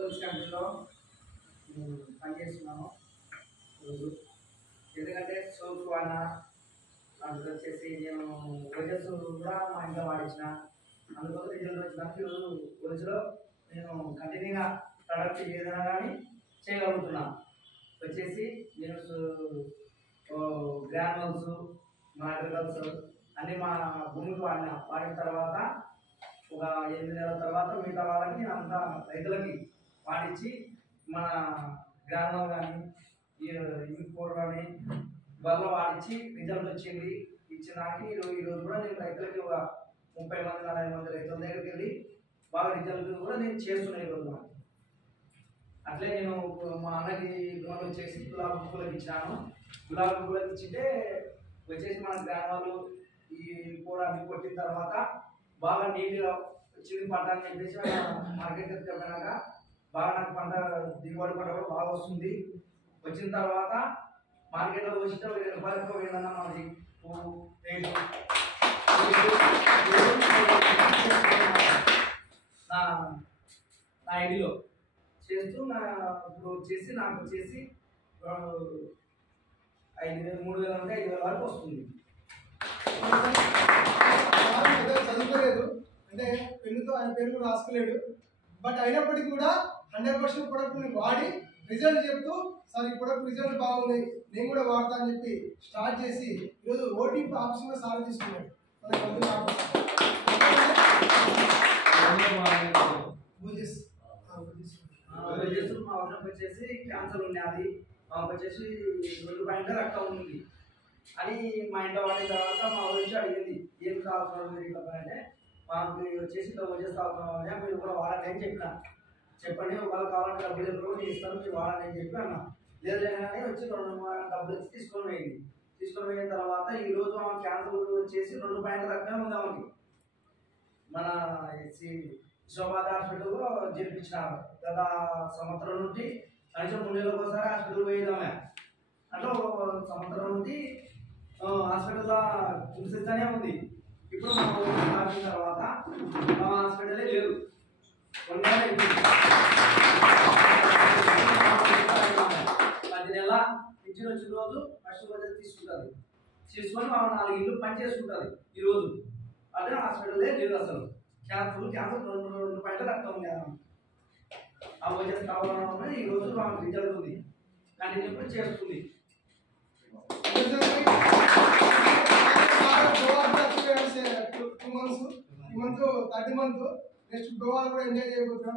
Police కంపెనీలో పనిచేస్తున్నాను రోజు. ఎందుకంటే సోప్స్ వాడిన అందుకు వచ్చేసి నేను ఓజెస్ కూడా మా ఇంట్లో వాడించిన అందుకోసం రిజల్ట్ వచ్చినాక ఈరోజు రోజులో నేను కంటిన్యూగా ప్రొడక్ట్ ఏదైనా కానీ చేయగలుగుతున్నాను. వచ్చేసి నేను గ్రానువల్స్ మాడ్రికల్స్ అన్నీ మా భూమికి వాడిన తర్వాత ఒక 8 నెలల తర్వాత మిగతా వాళ్ళకి నేను అంతా రైతులకి వాడించి మన గ్రామం కానీ ఇంకోటి కానీ వల్ల వాడించి రిజల్ట్ వచ్చింది. ఇచ్చినాక ఈరోజు కూడా నేను రైతులకి ఒక 30 మంది 40 మంది రైతుల దగ్గరికి వెళ్ళి బాగా రిజల్ట్ కూడా నేను చేస్తున్నాను ఈరోజు. అట్లే నేను మా అన్నకి లోన్ వచ్చేసి గులాబీ పువ్వులకు ఇచ్చాను. గులాబీ పువ్వులకు ఇచ్చింటే వచ్చేసి మన గ్రామాలు ఈ కూడా అన్ని కొట్టిన తర్వాత బాగా నీట్గా చిన్న పంట అని చెప్పేసి మార్కెట్ చెప్పినాక బాగా నాకు పంట దిగుబడి పంట కూడా బాగా వస్తుంది. వచ్చిన తర్వాత మార్కెట్లో వచ్చిన 20 రూపాయలకు పోయిందన్న మనది పువ్వు రేటు. నా ఐడిలో చేస్తూ ఇప్పుడు వచ్చేసి నాకు వచ్చేసి 5,000 3,000 అంటే 5,000 వరకు వస్తుంది. చదువుకోలేదు అంటే పెన్నుతో ఆయన పేరు రాసుకోలేడు. బట్ అయినప్పటికీ కూడా 100% ప్రొడక్ట్ని వాడి రిజల్ట్ చెప్తూ సార్ ఈ ప్రొడక్ట్ రిజల్ట్ బాగుంది నేను కూడా వాడతా అని చెప్పి స్టార్ట్ చేసి ఈరోజు ఓటీపీ ఆప్షన్గా సార్ తీసుకున్నాడు. మన కంపెనీ మా వదినకు వచ్చేసి క్యాన్సర్ ఉన్నది. మాకు వచ్చేసి 2 పాయింట్ల రక్తం ఉంది అని మా ఇంట్లో వాడిన తర్వాత మా వచ్చి అడిగింది ఏం తాగుతున్నారు మీరు ఇట్లా అంటే మాకు వచ్చేసి ఇట్లా వచ్చేసి తాగుతున్నామని మీరు కూడా వాడండి అని చెప్పండి వాళ్ళు కావాలంటే డబ్బులు ఎప్పుడు నేను ఇస్తాను మీరు వాడండి అని చెప్పి అన్నా. లేదు కానీ వచ్చి 2 డబ్బులు ఇచ్చి తీసుకొని పోయిన తర్వాత ఈరోజు ఆమె క్యాన్సర్ వచ్చేసి 2 పాయింట్ల రక్తం ఉంది ఆమెకి. మన శోభాద్ హాస్పిటల్లో చేర్పించినారు. గత సంవత్సరం నుండి కనీసం 3 నెలలకు ఒకసారి హాస్పిటల్ పోయిదామే. అట్లా 1 సంవత్సరం నుండి హాస్పిటల్లో చికిత్సనే ఉంది. ఇప్పుడు మా ఊరికి రాసిన తర్వాత మా హాస్పిటలే లేదు. 1 నెల 10 నెలల నుంచి వచ్చిన రోజు ఫస్ట్ రోజు తీసుకుంటుంది. తీసుకొని మా 4 ఇళ్ళు పని చేసుకుంటుంది. ఈరోజు అదే హాస్పిటలే లేదు. అసలు క్యాన్సర్ 2 పాయింట్ల రక్తం ఉంది. ఆ వచ్చేసి కావాలన్నా ఈరోజు మాకు రిజల్ట్ ఉంది. కంటిన్యూ చేస్తుంది. ఈ మంత్ 30 మంత్ నెక్స్ట్ గోవాలో కూడా ఎంజాయ్ చేయబోతున్నాం.